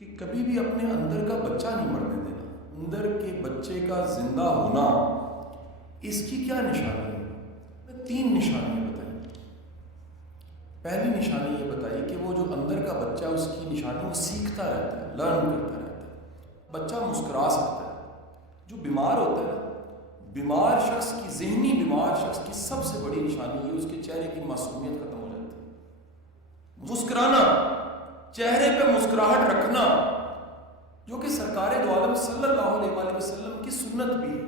کہ کبھی بھی اپنے اندر کا بچہ نہیں مرنے دینا. اندر کے بچے کا زندہ ہونا اس کی کیا نشانی ہے؟ میں 3 نشانیاں بتائیں. پہلی نشانی یہ بتائی کہ وہ جو اندر کا بچہ ہے اس کی نشانی وہ سیکھتا رہتا ہے، لرن کرتا رہتا ہے. بچہ مسکرا سکتا ہے. جو بیمار ہوتا ہے نا، بیمار شخص کی، ذہنی بیمار شخص کی سب سے بڑی نشانی یہ اس کے چہرے کی معصومیت ختم ہو جاتی ہے. مسکرانا، چہرے پہ مسکراہٹ رکھنا، جو کہ سرکار دو عالم صلی اللہ علیہ وآلہ وسلم کی سنت بھی ہے.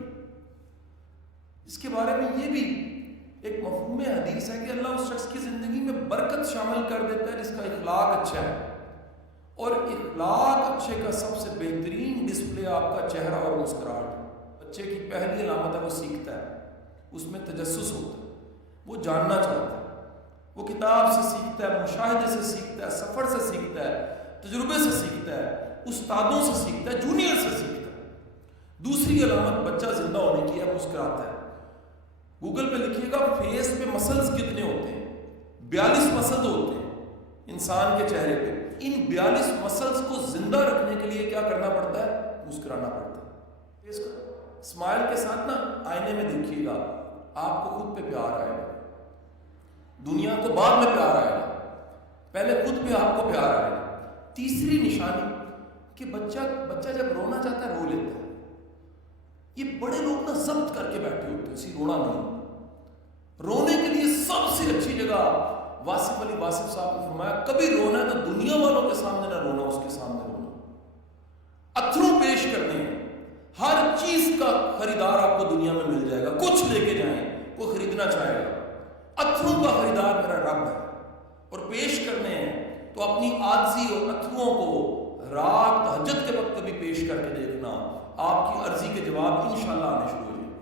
اس کے بارے میں یہ بھی ایک مفہوم حدیث ہے کہ اللہ اس شخص کی زندگی میں برکت شامل کر دیتا ہے جس کا اخلاق اچھا ہے. اور اخلاق اچھے کا سب سے بہترین ڈسپلے آپ کا چہرہ اور مسکراہٹ ہے. بچے کی پہلی علامت ہے وہ سیکھتا ہے، اس میں تجسس ہوتا ہے، وہ جاننا چاہتا ہے، وہ کتاب سے سیکھتا ہے، مشاہدے سے سیکھتا ہے، سفر سے سیکھتا ہے، تجربے سے سیکھتا ہے، استادوں سے سیکھتا ہے، جونیئر سے سیکھتا ہے. دوسری علامت بچہ زندہ ہونے کی ہے، مسکراتا ہے. گوگل پہ لکھیے گا فیس پہ مسلز کتنے ہوتے ہیں. 42 مسلز ہوتے ہیں انسان کے چہرے پہ. ان 42 مسلز کو زندہ رکھنے کے لیے کیا کرنا پڑتا ہے؟ مسکرانا پڑتا ہے. فیس کو اسمائل کے ساتھ نا آئینے میں دیکھیے گا، آپ کو خود پہ پیار آئے گا. دنیا کو بعد میں پیار آئے گا، پہلے خود پہ آپ کو پیار آئے گا. تیسری نشانی کہ بچہ جب رونا چاہتا ہے رو لیتا ہے. یہ بڑے لوگ نا ضبط کر کے بیٹھے ہوتے ہیں، اسی رونا نہیں. رونے کے لیے سب سے اچھی جگہ واصف علی واصف صاحب نے فرمایا کبھی رونا ہے تو دنیا والوں کے سامنے نہ رونا، اس کے سامنے رونا. اتھرو پیش کرنے ہیں. ہر چیز کا خریدار آپ کو دنیا میں مل جائے گا. کچھ لے کے جائیں، کوئی خریدنا چاہے گا. اتھرو کا خریدار میرا رب ہے. اور پیش کرنے ہیں تو اپنی عاجزی اور اتھروؤں کو رات تہجد کے وقت کبھی پیش کر کے دیکھنا، آپ کی عرضی کے جواب انشاءاللہ آنے شروع ہو جائیں گے.